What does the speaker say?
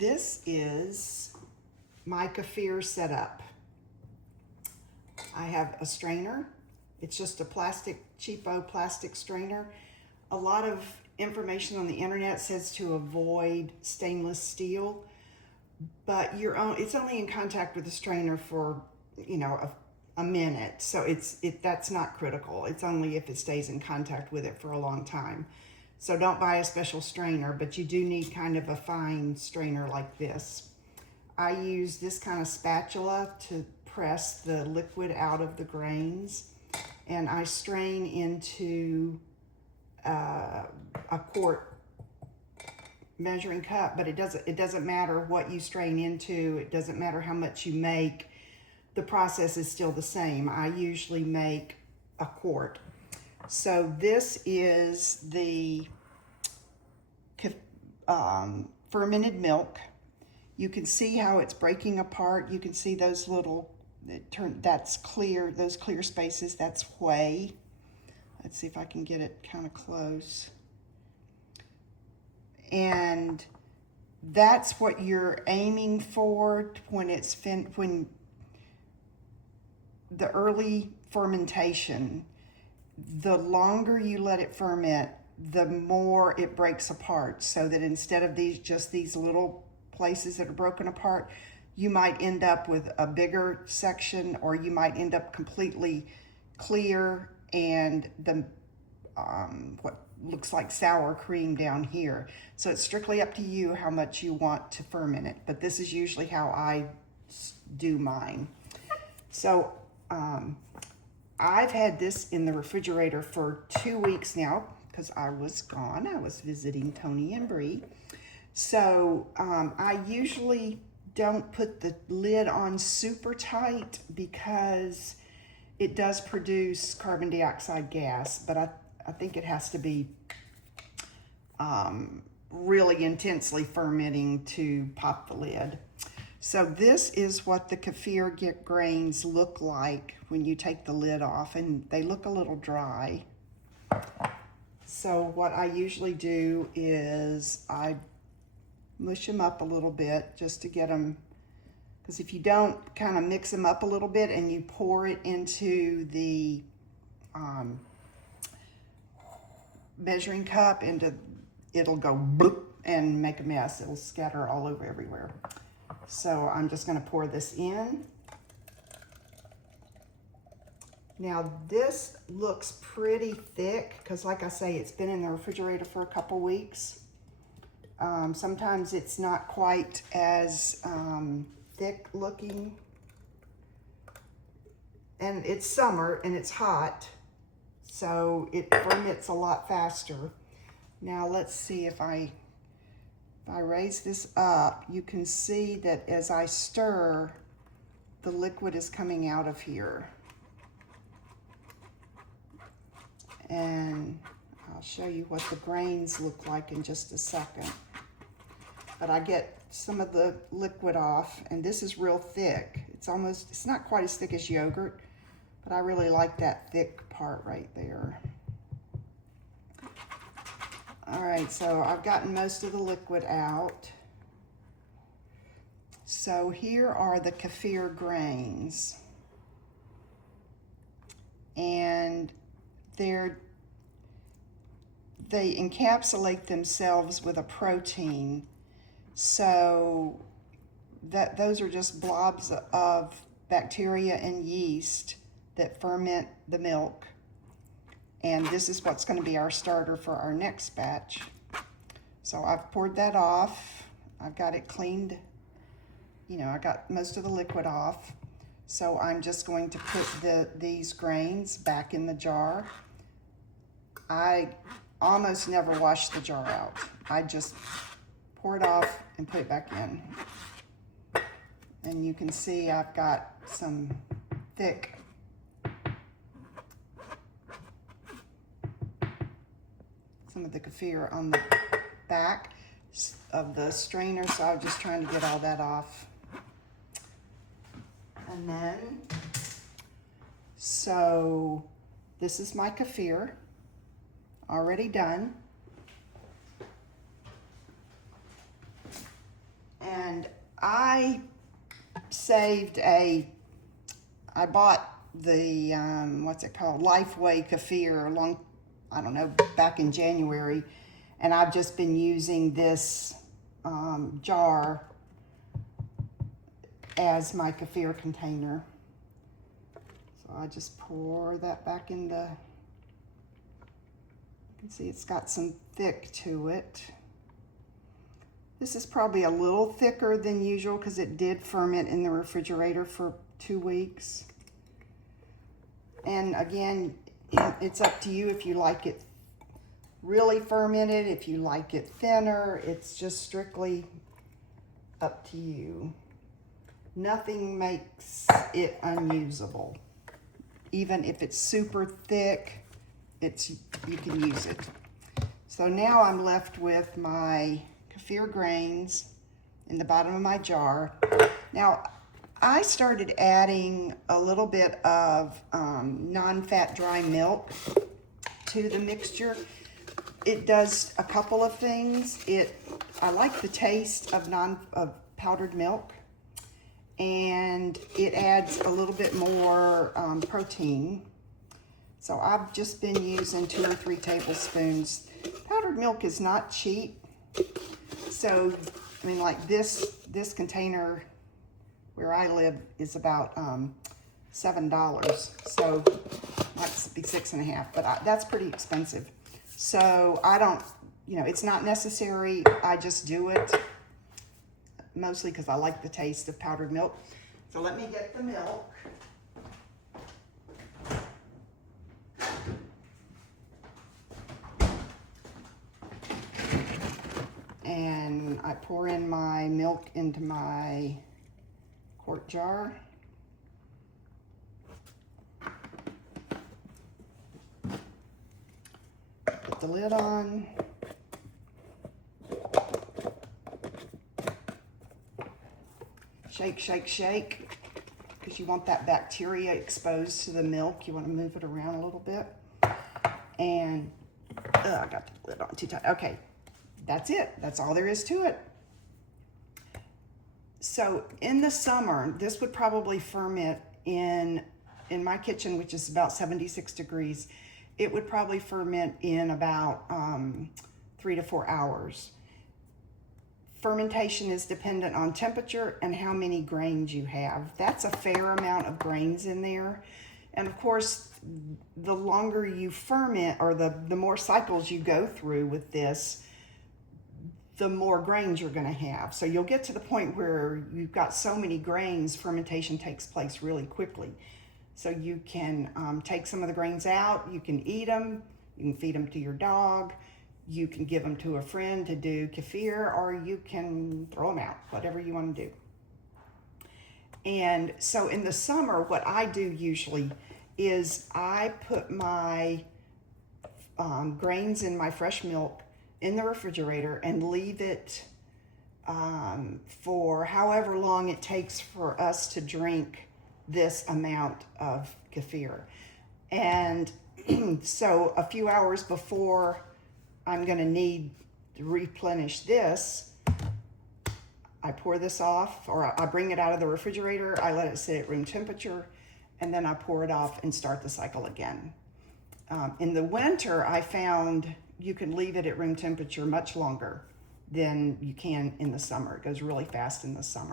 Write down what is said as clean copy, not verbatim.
this is my Kefir setup. I have a strainer. It's just a cheapo plastic strainer. A lot of information on the internet says to avoid stainless steel, but it's only in contact with the strainer for, a minute. So that's not critical. It's only if it stays in contact with it for a long time. So don't buy a special strainer, but you do need kind of a fine strainer like this. I use this kind of spatula to press the liquid out of the grains, and I strain into a quart measuring cup, but it doesn't matter what you strain into. It doesn't matter how much you make. The process is still the same. I usually make a quart. So this is the fermented milk. You can see how it's breaking apart. You can see those that's clear, those clear spaces, that's whey. Let's see if I can get it kind of close. And that's what you're aiming for when the early fermentation. The longer you let it ferment, the more it breaks apart, so that instead of these little places that are broken apart, you might end up with a bigger section, or you might end up completely clear and the what looks like sour cream down here. So it's strictly up to you how much you want to ferment it, but this is usually how I do mine. So I've had this in the refrigerator for 2 weeks now because I was gone. I was visiting Tony and Bree. So I usually don't put the lid on super tight because it does produce carbon dioxide gas, but I think it has to be really intensely fermenting to pop the lid. So this is what the Kefir grains look like when you take the lid off, and they look a little dry. So what I usually do is I mush them up a little bit just to get them, because if you don't kind of mix them up a little bit and you pour it into the measuring cup, it'll go bloop and make a mess. It'll scatter all over everywhere. So I'm just going to pour this in. Now this looks pretty thick because, like I say, it's been in the refrigerator for a couple weeks. Sometimes it's not quite as thick looking. And it's summer and it's hot, so it ferments a lot faster. Now let's see if I raise this up, you can see that as I stir, the liquid is coming out of here. And I'll show you what the grains look like in just a second. But I get some of the liquid off, and this is real thick. It's not quite as thick as yogurt, but I really like that thick part right there. All right, so I've gotten most of the liquid out. So here are the Kefir grains. And they encapsulate themselves with a protein. So those are just blobs of bacteria and yeast that ferment the milk. And this is what's going to be our starter for our next batch. So I've poured that off. I've got it cleaned. I got most of the liquid off. So I'm just going to put these grains back in the jar. I almost never wash the jar out. I just pour it off and put it back in. And you can see I've got some thick some of the Kefir on the back of the strainer, so I'm just trying to get all that off. And then, so this is my Kefir, already done. And I saved I bought the, what's it called? Lifeway Kefir I don't know, back in January. And I've just been using this jar as my Kefir container. So I just pour that back in the, you can see it's got some thick to it. This is probably a little thicker than usual because it did ferment in the refrigerator for 2 weeks. And again, it's up to you if you like it really fermented, if you like it thinner. It's just strictly up to you. Nothing makes it unusable. Even if it's super thick, you can use it. So now I'm left with my Kefir grains in the bottom of my jar. Now, I started adding a little bit of non-fat dry milk to the mixture. It does a couple of things. I like the taste of powdered milk, and it adds a little bit more protein. So I've just been using 2 or 3 tablespoons. Powdered milk is not cheap. So, I mean, like this container where I live is about $7. So might be 6.5, but that's pretty expensive. So I don't, it's not necessary. I just do it mostly because I like the taste of powdered milk. So let me get the milk. And I pour in my milk into my quart jar. Put the lid on. Shake, shake, shake, because you want that bacteria exposed to the milk. You want to move it around a little bit. And, I got the lid on too tight. Okay, that's it. That's all there is to it. So in the summer, this would probably ferment in my kitchen, which is about 76 degrees. It would probably ferment in about 3 to 4 hours. Fermentation is dependent on temperature and how many grains you have. That's a fair amount of grains in there. And of course, the longer you ferment, or the more cycles you go through with this, the more grains you're gonna have. So you'll get to the point where you've got so many grains, fermentation takes place really quickly. So you can take some of the grains out, you can eat them, you can feed them to your dog, you can give them to a friend to do kefir, or you can throw them out, whatever you want to do. And so in the summer, what I do usually is I put my grains in my fresh milk in the refrigerator and leave it for however long it takes for us to drink this amount of kefir. And so a few hours before I'm gonna need to replenish this, I pour this off, or I bring it out of the refrigerator, I let it sit at room temperature, and then I pour it off and start the cycle again. In the winter, I found you can leave it at room temperature much longer than you can in the summer. It goes really fast in the summer.